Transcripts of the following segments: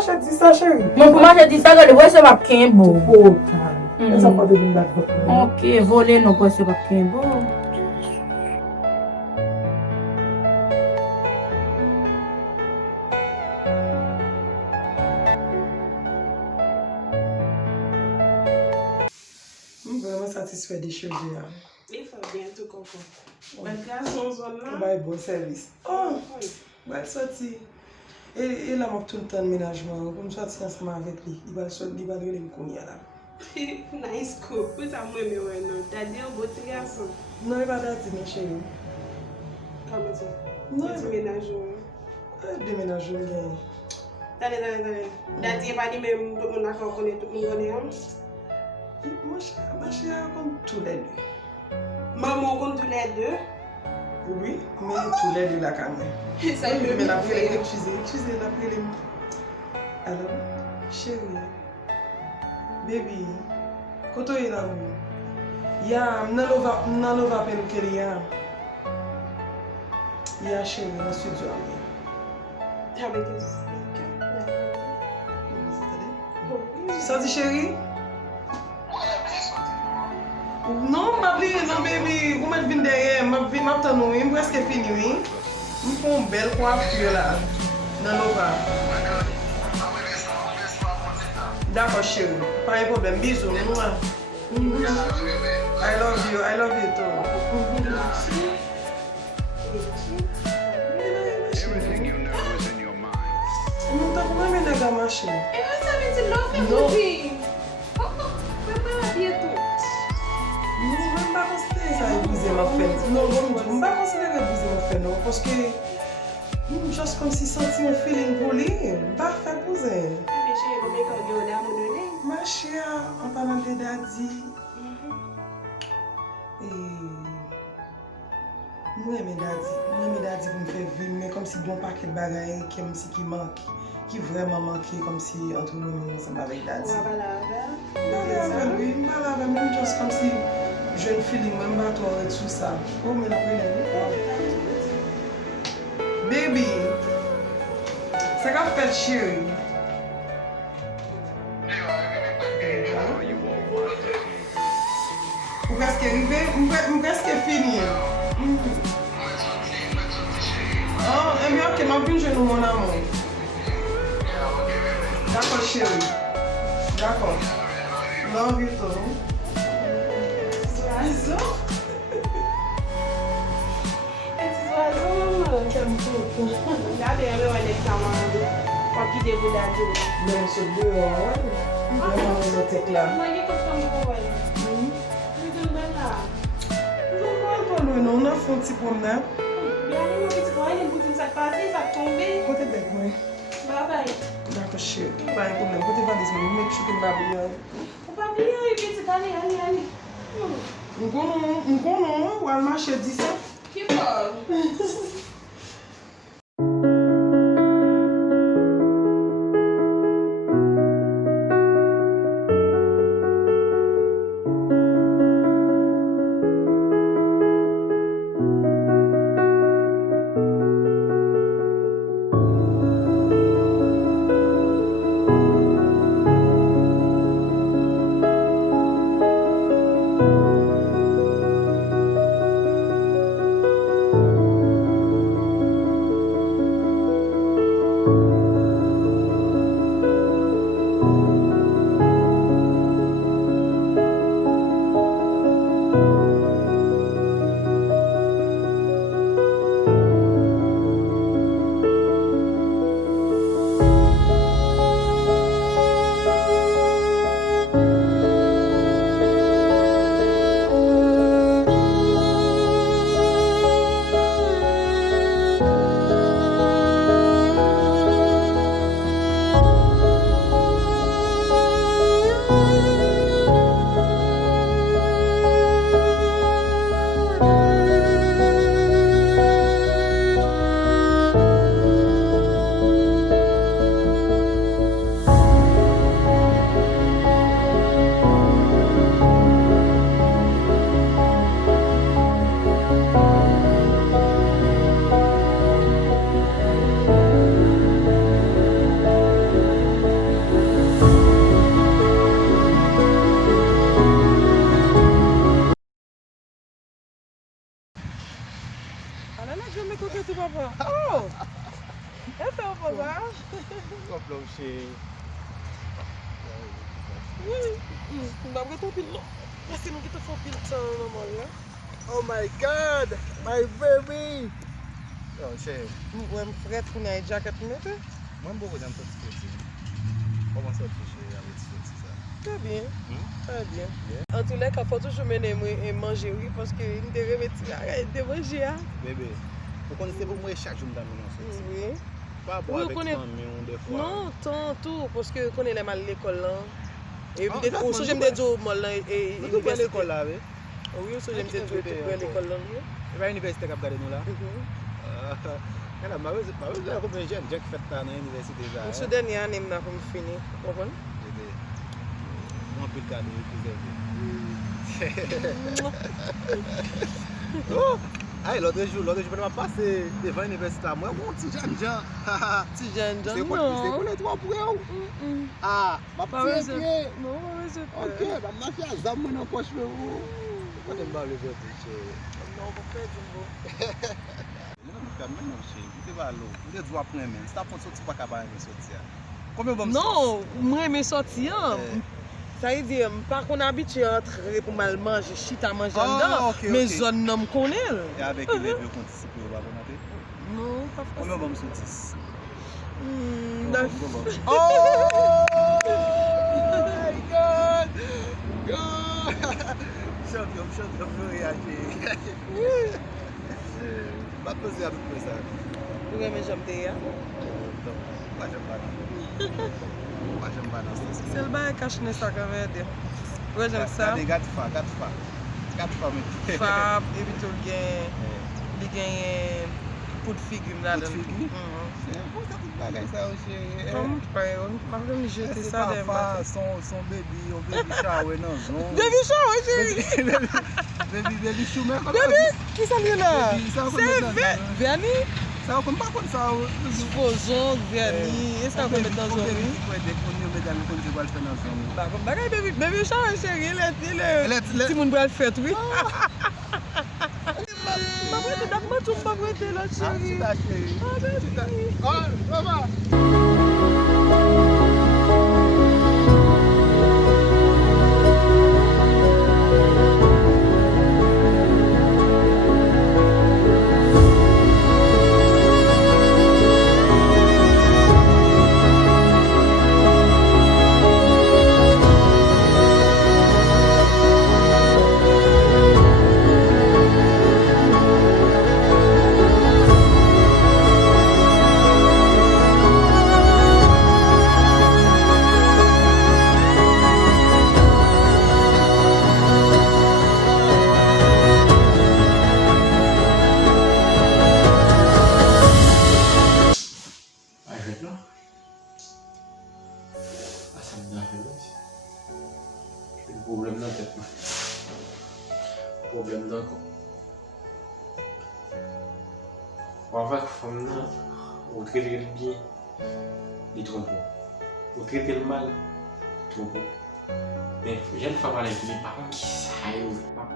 marcher 10 ça, chérie. Mon pour marcher 10 ça, le voici ma kimbo. Oh, calme. Ça pas de venir là. Ok, voler, non, voici ma kimbo. Vraiment satisfait des choses. Il faut bientôt comprendre. Mais garçon, zone là. Bah, bon service. Oh, ouais, sorti. Et là, m'a tout le temps de ménagement. Comme ça, c'est ensemble avec lui. Il va aller me connaître là. Nice coup. Pour ça, moi, mais ouais, non. T'as dit au beau petit garçon. Non, il va dater, mon chéri. Comment ça? Non, Tu ménages. Déménager bien. Allez. T'as dit pas dit même tout le monde a connaît tout le monde connaît. Ma chérie compte tous les deux. Maman compte tous les deux. Oui, mais tous les deux la quand même. Ça y est, mais la pris les excusez, la pris les. Alors, chérie, baby, quand tu es là, il y a un lova peine qu'il y a. Il y a chérie, dans le studio. Avec ça dit chérie? Non, ma vie, non, baby. Vous m'êtes venu derrière, ma vie, ma tante, je suis presque fini, oui. Je fais une belle coiffure là, dans l'ova. D'accord, chérie. Pas de problème. Bisous, moi. I love you too. Não tá com a minha nega machine. Eu sabia de novo, meu Non, je ne vais pas considérer que vous avez fait non, parce que juste comme si senti un feeling pour lui, pas fait pour elle. Ma chère, en parlant de daddy, moi mes daddy pour me faire vivre, mais comme si bon paquet de bagailles qui manque, qui vraiment manqué, comme si entre nous ensemble avec daddy. Oui, même juste comme si jeune feeling, même pas toi avec tout ça. Oh, mais la baby, ça qu'a fait chérie. Ou presque arrivé, ou presque fini. Oh, et bien, ok, ma vie, je nous mon amour. D'accord, chérie. D'accord. Love you too. Oiseau? Esses oiseaux, J'aime beaucoup. Gade, eu olhei que tá uma aqui de verdade. Não, sou dehors. Não, tête là. Mas que eu tô olha. Muito bem lá. Não, on a fait un petit promenade. E aí, meu filho, olha, muito sabe fazer, sabe comer. Côté bête, oui. Bye bye. D'accord, chérie. Pas un problème. Côté valise, mais make sure que ma bien. O papinho aí, que tá ali. Não, o marché dit ça. Que bom. je me coquette papa. Oh! Elle fait un papa. Complot chez. Oui. Bah, on ton pile non. Parce que nous qui te font pile temps maman là. Oh my God, my baby. Oh, chez. Ouais, me frère pour une jacket mettre. Moi, beaucoup d'aime tout ce que comment ça touche avec ce ça? Très bien. Très bien. En tous les cas, il faut toujours mener et manger oui parce que nous devons mettre de manger. Bébé, vous connaissez pour moi chaque jour dans mon sortie. Oui. Pas boire avec famille des fois. Non, tant tout parce que connaît les mal l'école là. Et Ah, peut-être aussi j'aime des jours mal là et Vous pouvez l'école là, oui? oui, aussi j'aime des jours pour l'école là. Et pas l'université qui a gardé nous là? Elle a marre de combien de jeunes qui fait ça dans l'université là? Ce dernier année là comme fini, comprendre? Mon peu de cadeau que oh! Ah, l'autre jour, je vais passer devant l'université là. Moi, mon petit jeune Jean. Petit jeune Jean. C'est quoi les trois pour eux? Ah, ma petite pied. Non, je Ok, ma fille a zam dans poche pour vous. Pourquoi tu me parles de votre chérie? non, on va faire du beau. Non, chérie, vous devez aller. Vous devez prendre même. Si tu as pas sorti, pas capable de sortir. Combien de Non, moi mes sorties ça veut dire pas qu'on habitué à entrer pour mal manger, chita à manger dedans, mais zone non me connaît. Et avec les élèves qui anticipent, vous va commenter? Non, pas Combien de sorties? Oh my God! God! Champion, je réagis. Pas poser avec moi ça. Vous aimez j'aime déjà? Moi j'aime pas. Moi j'aime pas dans ce C'est le bain caché ça que veut dire. Ouais, j'aime ça. Gade fa. Fab et puis tout le gain pour de figure là dedans. Comme pas me jeter ça derrière. Son baby shower non zone. Baby shower chérie. Baby shower. Baby qui ça vient là? C'est Verni. Ça on pas comme ça. Supposons Verni. Est-ce qu'on peut mettre dans zone? Bah comme bagay baby shower chérie, le timoun va le faire oui. Maman, tu n'as pas tout fait là, chérie. Ah, chérie. Oh, maman. Problème d'accord. On va faire ça, on traite le bien, il trompe. On traite le mal, il trompe. Mais j'aime faire mal avec les parents qui savent pas.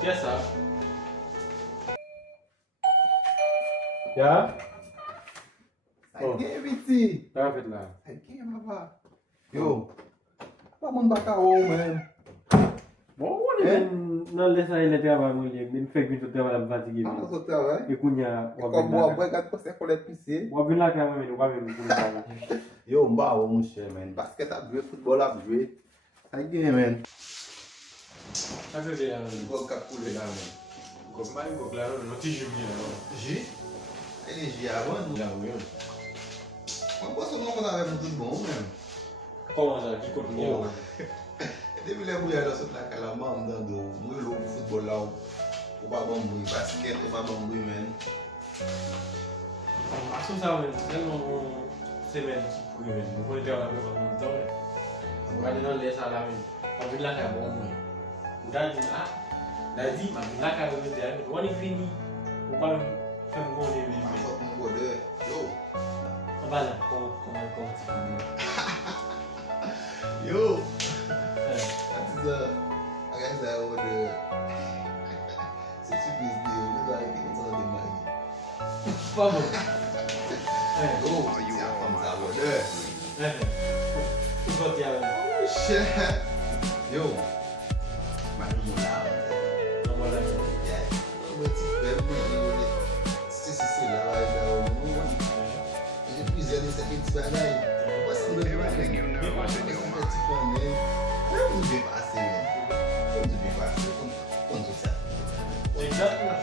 Qui est ça? Ya? Oh. Piti. Ça va faire là. Papa. Yo. Pas mon bacao, man. Bon, on est dans le salon de travail, mais fait que tout travail fatigué. Ah, ça travail. Et qu'on y a comme moi, regarde pas c'est pour les pisser. on vient là quand même, on va même pour le Yo, mba mon cher, man. Basket a joué, football a joué. Ça y est, man. Ça c'est bien. Go cap couler là, man. Comme mal, go claro, non tu joues bien alors. J. Elle est J avant nous. Là oui. On pense que nous on avait tout bon, man. Comment ça qui continue? Depuis les bouillards dans cette lac à la main dans le football là, ou pas bon bruit, basket, ou pas bon bruit, man. Parce que ça, tellement semaine qui pourrait venir. On était là en même temps. On va aller dans les salles là. On vient là qu'à bon bruit. On a dit, ah, on a dit, on vient là qu'à bon bruit. On est fini. On va faire un bon événement. On va faire un bon événement. Yo. On va là, comment continue. Yo. That is I guess that would. C'est super. surprise de yo, mwen do a ete kon sa de mari. Pas bon. Yo, ti a fam sa wode. Ou sorti avec. Che. Yo. Mari moun la. Non, voilà. Yeah. Mwen ti fem mwen yo. Si la la ida ou moun. Je pise de se piti bagay. Wè se mwen mwen mwen. Mwen se piti bagay. Mwen mwen pase men. Mwen pase. Kon tout sa. Exactement.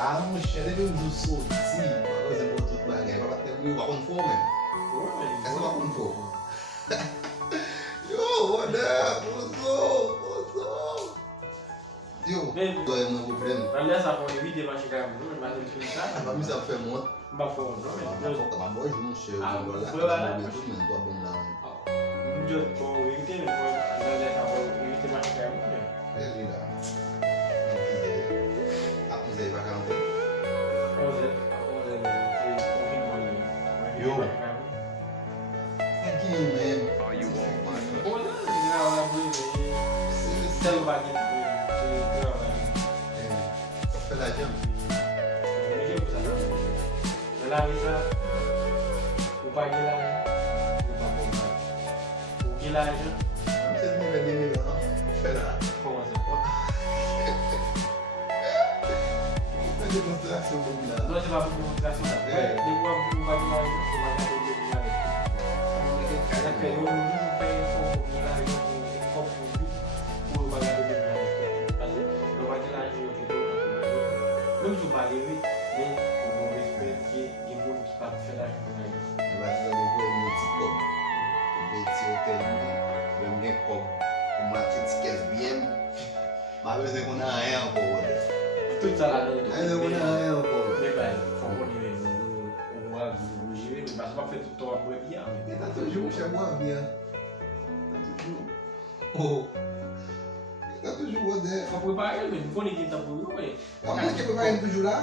Ah, mwen chè, deve mwen soti. Mwen koze mwen tout bagay. Mwen paten mwen wakon fò men. Ese wakon fò. Yo, what up? Yo, doye mwen problem. Mwen sa pou evite ma chika mwen, mwen se fin sa. Mwen mi sa fè mwen. Mwen fò, non? Mwen boy mwen chè. Mwen fò la. mwen to a bon la. Mwen jot pou evite, mwen pou evite ma chika mwen. Really la. Apouze yi vakante. Apouze Yo. Thank you, man. Sel bagay. Fè la jam. La visa, ou pa gilaj, ou pa bon. Ou gilaj, Mwen se mwen vende mi la. Fè la. koman se? Mwen demonstrasyon pou mi la. Non se pa pou demonstrasyon la. De pou an pou pa gilaj, ou pa gilaj de gilaj. Dakè, nou nou fè yon pou gilaj, yon pou pou pa gilaj de gilaj. Pase, nou pa gilaj yon ki do nan pou gilaj. Nou sou pa gilaj, men pou moun respect ki yon moun ki pa fè la yon gilaj. Mwen va se zan mwen mwen ti kob. Mwen ti hotel mwen gen kob. Mwen mati tikes byen. Mwen veze kon nan ayen anko wode. Tout sa la nan. Ayen kon nan ayen anko wode. Mais ben, faut qu'on y aille, on va vous gérer, mais parce qu'on va faire tout le temps après bien. E ta toujou chez mwen vyen. Ta toujou. Oh. E ta toujou wode. Faut préparer, mais vous connaissez temps pour nous, mais. Mwen ke prepare toujou la?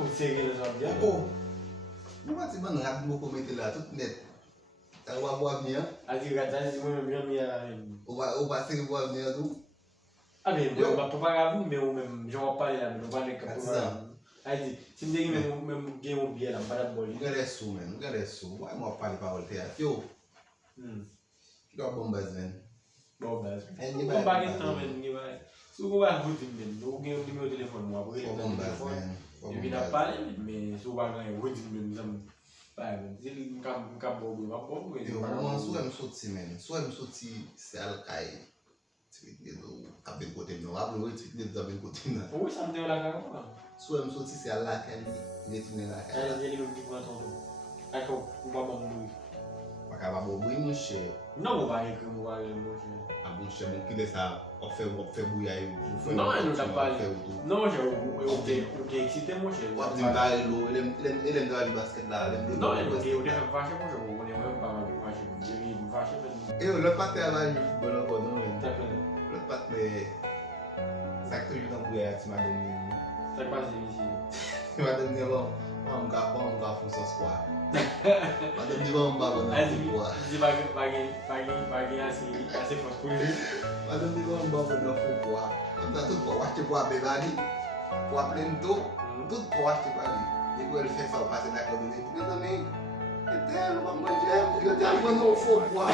Au sérieux, les gens bien. Oh. Mwen mati ban rap mwen pou mette la tout net. Ta wap vyen. A dire, regarde, c'est moi-même bien mis à la même. Ou pa se wap vyen tou. Ah, mais on va préparer à vous, mais on même, je vais parler là, mais on va aller comme ça. A dire, si je dis même game au bien là, pas de bol. Mwen gade sou men. Mwen gade sou. Why mwen pali parol te at? Yo. Ki do bon baz men. Bon, ben, En on va pas temps, mais on va. Si vous avez un routine, vous avez un numéro de téléphone, moi, vous avez un Bon baz téléphone. men. Et puis, on a parlé, mais si vous avez un routine, nous avons. Si vous avez un bon, vous avez Yo, mwen sou em soti men. Sou em soti se al kay. Tweet de do kapen kote mwen. Wap mwen tweet de do kapen kote mwen. oui, ça me dit la carotte. Sou em soti se al la kay. Netine la kay. Il y a des gens qui vont attendre. D'accord, on va m'embrouiller. Maka ba bo bouy mwen che. Non, on va écrire, on va aller manger. A bon che mwen kide sa. Wap fe bouya yo. Non, elle nous a pas Fe dit. ou tou. Non, j'ai excité, mon cher. Wap di mba elo. Elem do a di basket la. Non, elle nous a fait fâcher, mon cher. On est même pas fâché. J'ai dit, fâché, mais. Yo, lòt patè a la jou football anko non men. Ça connaît. Lòt patè. Sak toujou nan bouya ti ma den ni. Ça passe ici. Ti ma den ni lò. Mwen mga foun sos kwa. Ma den ni mwen mba bon nan foun kwa. Je vais assez fort pour lui. Ma den ni mwen mba bon nan foun kwa. Mwen ta tout kwa wache kwa bebani. Kwa plen to. Tout kwa wache kwa li. E kwa el fè sa ou pase da kwa dene. Ti mwen mi. E ten mwen manje. Yo ten mwen nan foun kwa.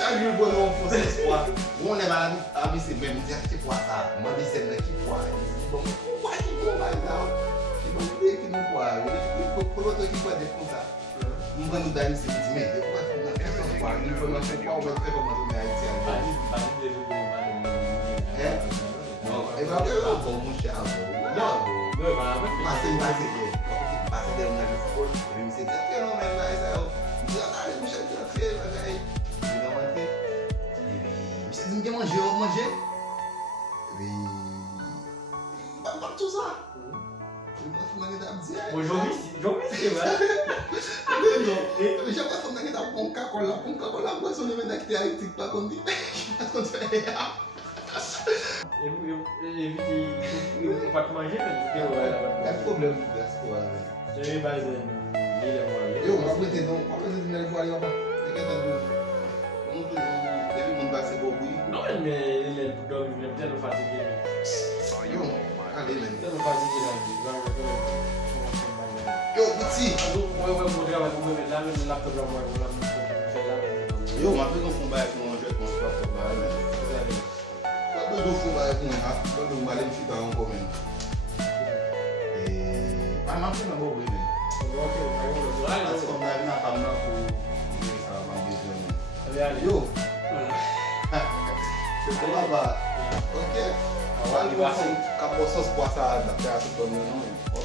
Chak yon bon nan foun sos kwa. Mwen eman a mi se men. Di a ki kwa sa. Mwen di sen nan ki kwa. Bon, kwa ki kwa ba yon. Mwen kwe ki nou kwa. Kwa to ki kwa de kon sa. Mwen nou da mi se biti men. De kwa ki nan fè sos kwa. Mwen fè mwen fè kwa ou mwen fè kwa mwen do me a iti an. E ba wè la bon mwen chè an bon. Pase yon pase de. Pase de yon nan yon fòl. E mi se di a kè non men la e sa yo. Mwen se a mwen chè di a kè. Mwen nan mante. E bi. Mwen se di mwen gen manje ou manje. E bi. Mwen bak tout sa. Mwen fòm nan gen ap di. Aujourd'hui, c'est vrai. Non. E bi jè fòm nan gen ap pon kakola. Pon kakola mwen son yon men akite a itik pa kon di. Pas kon fè ya. Eu pas manger, mais É problema do deskew, né? eu Yo, mwa prete non, mwa prete din el boare yo pa. E ke tan do. Mwen toujou, depi mwen base bo bouy. Non men, il pou dormi, il est tellement fatigué. Yo, ale men. Tellement fatigué la vie. Yo, piti. Moi, mon travail, vous me là, le laptop là, moi, Yo, mwa prete kon baye kon anje kon swap kon baye men. Kwa bezo kon baye kon ha, kwa bezo mwa lem chita an komen. Mwa prete nan bo bouy men. As kon baye nan kam nan pou sa van bezwen men. Yo. Se kon la ba. Ok. Awan di wason kaposos kwa sa adapte a tout kon men non.